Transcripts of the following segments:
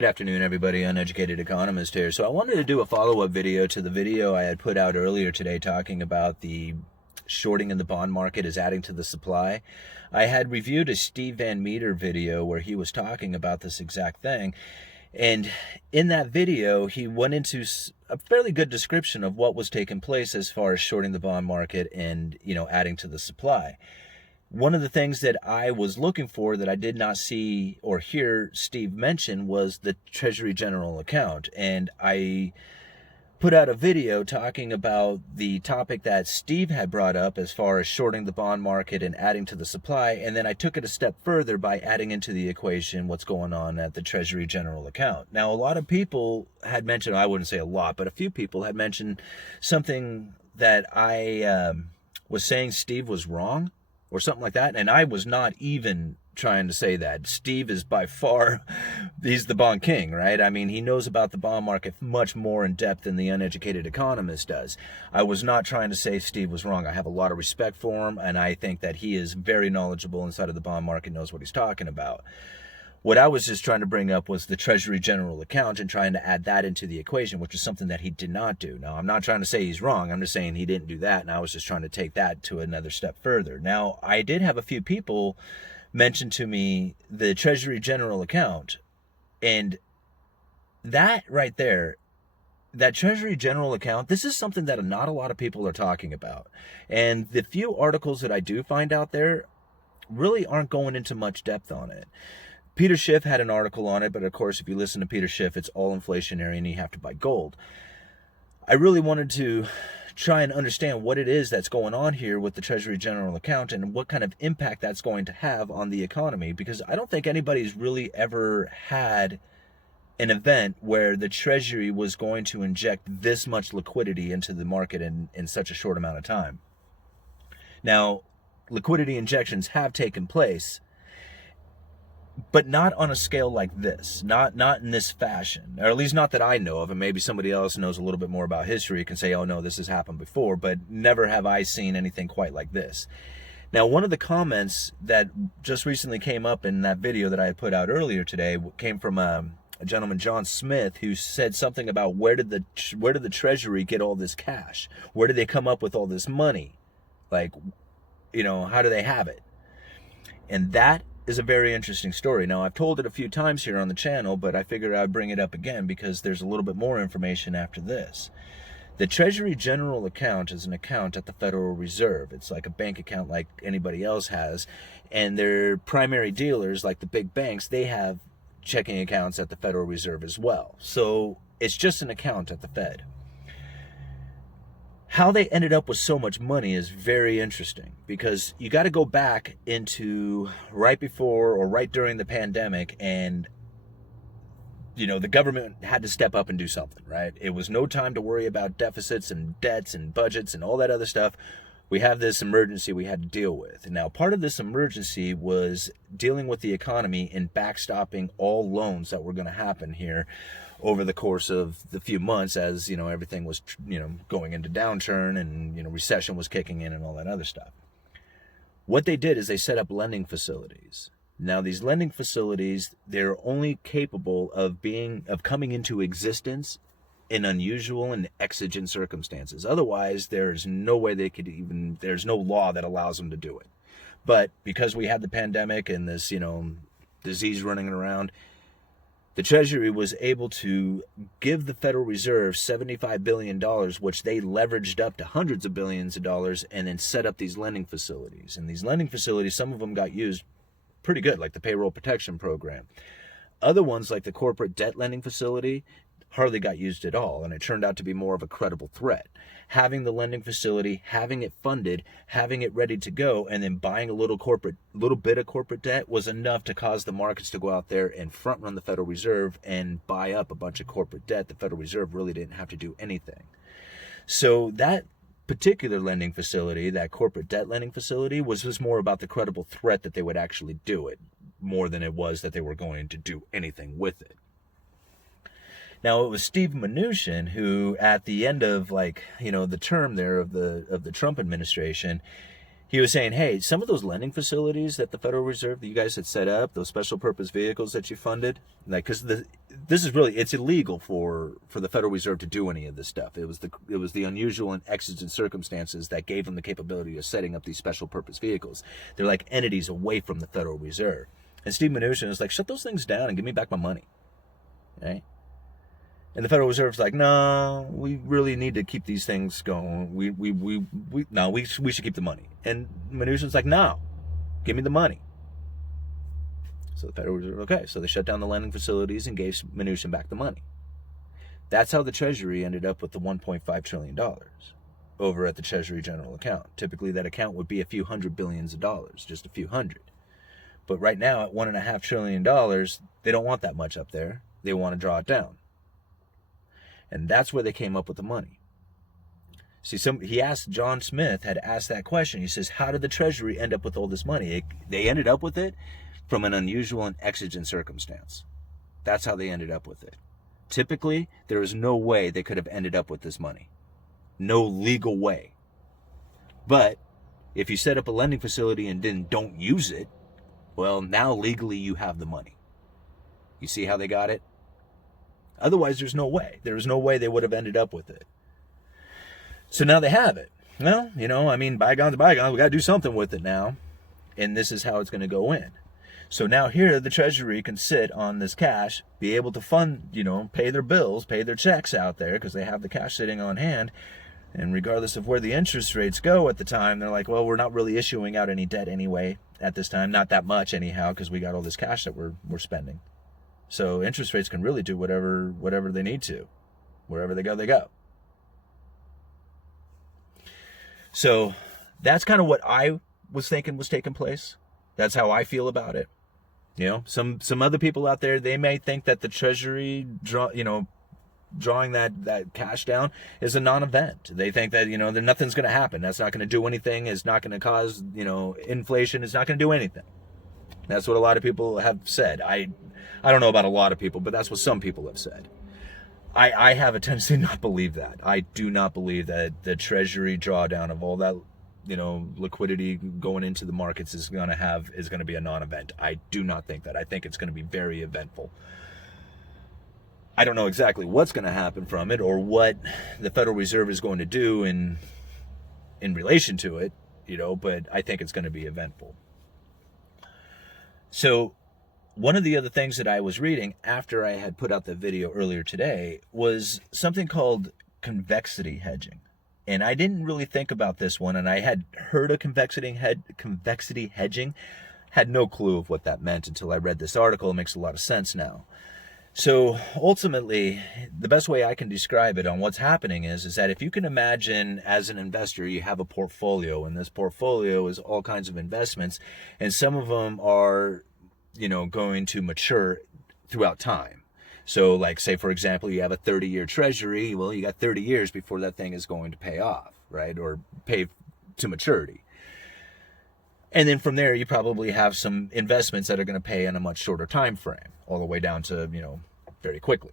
Good afternoon, everybody. Uneducated Economist here. So I wanted to do a follow-up video to the video I had put out earlier today talking about the shorting in the bond market is adding to the supply. I had reviewed a Steve Van Meter video where he was talking about this exact thing. And in that video, he went into a fairly good description of what was taking place as far as shorting the bond market and, adding to the supply. One of the things that I was looking for that I did not see or hear Steve mention was the Treasury General Account. And I put out a video talking about the topic that Steve had brought up as far as shorting the bond market and adding to the supply. And then I took it a step further by adding into the equation what's going on at the Treasury General Account. Now, a lot of people had mentioned, I wouldn't say a lot, but a few people had mentioned something that I was saying Steve was wrong, or something like that. And I was not even trying to say that. Steve is by far, he's the bond king, right? I mean, he knows about the bond market much more in depth than the Uneducated Economist does. I was not trying to say Steve was wrong. I have a lot of respect for him, and I think that he is very knowledgeable inside of the bond market, knows what he's talking about. What I was just trying to bring up was the Treasury General Account and trying to add that into the equation, which is something that he did not do. Now, I'm not trying to say he's wrong. I'm just saying he didn't do that, and I was just trying to take that to another step further. Now, I did have a few people mention to me the Treasury General Account, and that right there, that Treasury General Account, this is something that not a lot of people are talking about. And the few articles that I do find out there really aren't going into much depth on it. Peter Schiff had an article on it, but of course, if you listen to Peter Schiff, it's all inflationary and you have to buy gold. I really wanted to try and understand what it is that's going on here with the Treasury General Account and what kind of impact that's going to have on the economy, because I don't think anybody's really ever had an event where the Treasury was going to inject this much liquidity into the market in such a short amount of time. Now, liquidity injections have taken place, but not on a scale like this, not in this fashion, or at least not that I know of, and maybe somebody else knows a little bit more about history can say, oh no, this has happened before, but never have I seen anything quite like this. Now, one of the comments that just recently came up in that video that I had put out earlier today came from a gentleman, John Smith, who said something about where did the Treasury get all this cash? Where did they come up with all this money? Like, how do they have it? And that is a very interesting story. Now, I've told it a few times here on the channel, but I figured I'd bring it up again because there's a little bit more information after this. The Treasury General Account is an account at the Federal Reserve. It's like a bank account like anybody else has, and their primary dealers, like the big banks, they have checking accounts at the Federal Reserve as well. So it's just an account at the Fed. How they ended up with so much money is very interesting, because you got to go back into right before or right during the pandemic, and the government had to step up and do something, right? It was no time to worry about deficits and debts and budgets and all that other stuff. We have this emergency we had to deal with. And now part of this emergency was dealing with the economy and backstopping all loans that were going to happen here over the course of the few months as, everything was, going into downturn and, recession was kicking in and all that other stuff. What they did is they set up lending facilities. Now, these lending facilities, they're only capable of coming into existence in unusual and exigent circumstances. Otherwise, there's no way there's no law that allows them to do it. But because we had the pandemic and this, disease running around, the Treasury was able to give the Federal Reserve $75 billion, which they leveraged up to hundreds of billions of dollars, and then set up these lending facilities. And these lending facilities, some of them got used pretty good, like the Payroll Protection Program. Other ones, like the Corporate Debt Lending Facility, hardly got used at all, and it turned out to be more of a credible threat. Having the lending facility, having it funded, having it ready to go, and then buying a little bit of corporate debt was enough to cause the markets to go out there and front run the Federal Reserve and buy up a bunch of corporate debt. The Federal Reserve really didn't have to do anything. So that particular lending facility, that corporate debt lending facility, was just more about the credible threat that they would actually do it, more than it was that they were going to do anything with it. Now, it was Steve Mnuchin who, at the end of the term there of the Trump administration, he was saying, hey, some of those lending facilities that the Federal Reserve, that you guys had set up, those special purpose vehicles that you funded, like, because this is really, it's illegal for the Federal Reserve to do any of this stuff. It was the unusual and exigent circumstances that gave them the capability of setting up these special purpose vehicles. They're like entities away from the Federal Reserve. And Steve Mnuchin is like, shut those things down and give me back my money, right? And the Federal Reserve's like, no, we really need to keep these things going. We should keep the money. And Mnuchin's like, no, give me the money. So the Federal Reserve, okay, so they shut down the lending facilities and gave Mnuchin back the money. That's how the Treasury ended up with the $1.5 trillion over at the Treasury General Account. Typically, that account would be a few hundred billions of dollars, just a few hundred. But right now, at $1.5 trillion, they don't want that much up there. They want to draw it down. And that's where they came up with the money. See, he asked, John Smith had asked that question. He says, how did the Treasury end up with all this money? They ended up with it from an unusual and exigent circumstance. That's how they ended up with it. Typically, there is no way they could have ended up with this money. No legal way. But if you set up a lending facility and then don't use it, well, now legally you have the money. You see how they got it? Otherwise, there's no way. There was no way they would have ended up with it. So now they have it. Well, bygones are bygones. We got to do something with it now. And this is how it's going to go in. So now here, the Treasury can sit on this cash, be able to fund, pay their bills, pay their checks out there because they have the cash sitting on hand. And regardless of where the interest rates go at the time, they're like, well, we're not really issuing out any debt anyway at this time. Not that much anyhow, because we got all this cash that we're spending. So interest rates can really do whatever they need to. Wherever they go, they go. So that's kind of what I was thinking was taking place. That's how I feel about it. Some other people out there, they may think that the Treasury drawing that cash down is a non-event. They think that, that nothing's going to happen. That's not going to do anything. It's not going to cause, inflation. It's not going to do anything. That's what a lot of people have said. I don't know about a lot of people, but that's what some people have said. I have a tendency to not believe that. I do not believe that the Treasury drawdown of all that, liquidity going into the markets is going to be a non-event. I do not think that. I think it's going to be very eventful. I don't know exactly what's going to happen from it or what the Federal Reserve is going to do in relation to it, but I think it's going to be eventful. So one of the other things that I was reading after I had put out the video earlier today was something called convexity hedging. And I didn't really think about this one, and I had heard of convexity hedging, had no clue of what that meant until I read this article. It makes a lot of sense now. So ultimately, the best way I can describe it on what's happening is that if you can imagine as an investor, you have a portfolio, and this portfolio is all kinds of investments, and some of them are, going to mature throughout time. So like, say, for example, you have a 30-year treasury. Well, you got 30 years before that thing is going to pay off, right? Or pay to maturity. And then from there, you probably have some investments that are going to pay in a much shorter time frame, all the way down to, very quickly.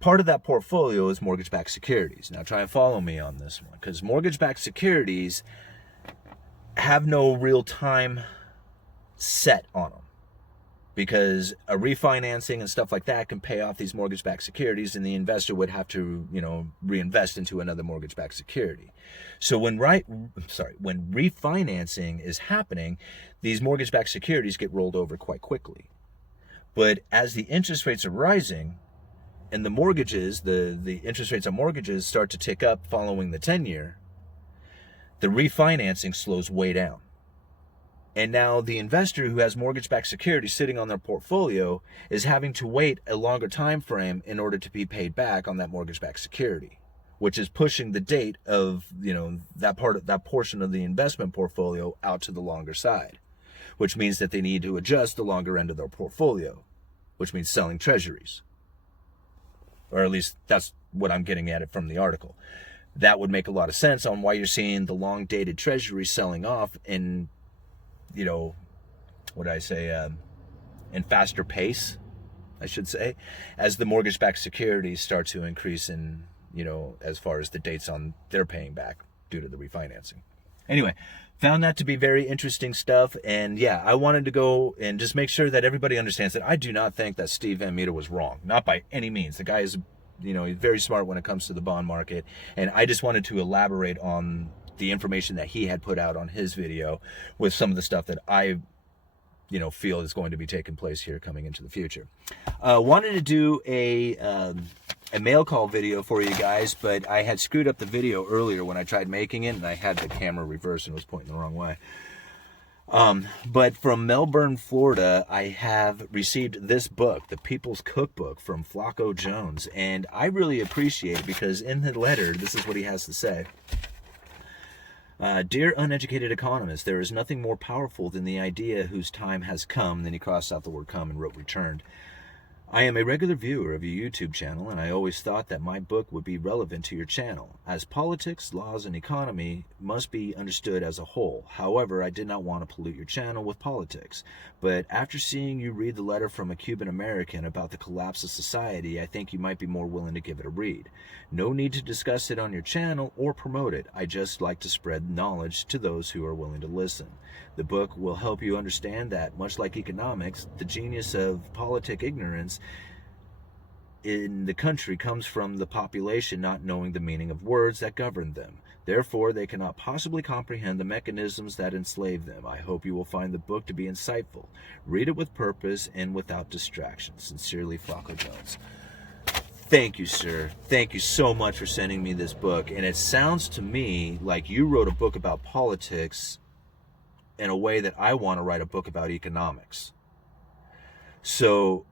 Part of that portfolio is mortgage-backed securities. Now try and follow me on this one, because mortgage-backed securities have no real time set on them. Because a refinancing and stuff like that can pay off these mortgage-backed securities, and the investor would have to, reinvest into another mortgage-backed security. So when refinancing is happening, these mortgage-backed securities get rolled over quite quickly. But as the interest rates are rising, and the mortgages, the interest rates on mortgages start to tick up following the 10-year, the refinancing slows way down. And now the investor who has mortgage-backed securities sitting on their portfolio is having to wait a longer time frame in order to be paid back on that mortgage-backed security, which is pushing the date of, that portion of the investment portfolio out to the longer side, which means that they need to adjust the longer end of their portfolio, which means selling treasuries. Or at least that's what I'm getting at it from the article. That would make a lot of sense on why you're seeing the long-dated treasuries selling off in in faster pace, I should say, as the mortgage-backed securities start to increase in, as far as the dates on their paying back due to the refinancing. Anyway, found that to be very interesting stuff. And yeah, I wanted to go and just make sure that everybody understands that I do not think that Steve Van Meter was wrong. Not by any means. The guy is, he's very smart when it comes to the bond market. And I just wanted to elaborate on the information that he had put out on his video with some of the stuff that I feel is going to be taking place here coming into the future. Wanted to do a mail call video for you guys, but I had screwed up the video earlier when I tried making it, and I had the camera reversed and was pointing the wrong way. But from Melbourne, Florida, I have received this book, the Peoples Cookbook from Flacco Jones, and I really appreciate it because in the letter, this is what he has to say. Dear uneducated economist, there is nothing more powerful than the idea whose time has come. Then he crossed out the word come and wrote returned. I am a regular viewer of your YouTube channel, and I always thought that my book would be relevant to your channel, as politics, laws, and economy must be understood as a whole. However, I did not want to pollute your channel with politics. But after seeing you read the letter from a Cuban American about the collapse of society, I think you might be more willing to give it a read. No need to discuss it on your channel or promote it. I just like to spread knowledge to those who are willing to listen. The book will help you understand that, much like economics, the genius of politic ignorance in the country comes from the population not knowing the meaning of words that govern them. Therefore, they cannot possibly comprehend the mechanisms that enslave them. I hope you will find the book to be insightful. Read it with purpose and without distraction. Sincerely, Flacco Jones. Thank you, sir. Thank you so much for sending me this book. And it sounds to me like you wrote a book about politics in a way that I want to write a book about economics. So,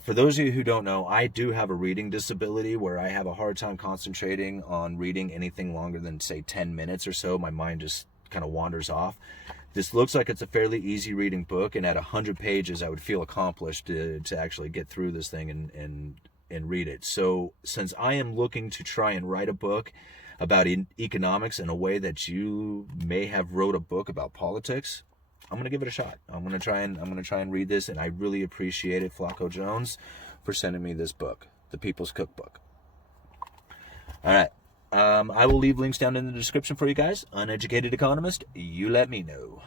for those of you who don't know, I do have a reading disability where I have a hard time concentrating on reading anything longer than, say, 10 minutes or so. My mind just kind of wanders off. This looks like it's a fairly easy reading book, and at 100 pages, I would feel accomplished to actually get through this thing and read it. So, since I am looking to try and write a book about economics in a way that you may have wrote a book about politics, I'm gonna give it a shot. I'm gonna try and read this, and I really appreciate it, Flacco Jones, for sending me this book, the People's Cookbook. All right, I will leave links down in the description for you guys. Uneducated Economist, you let me know.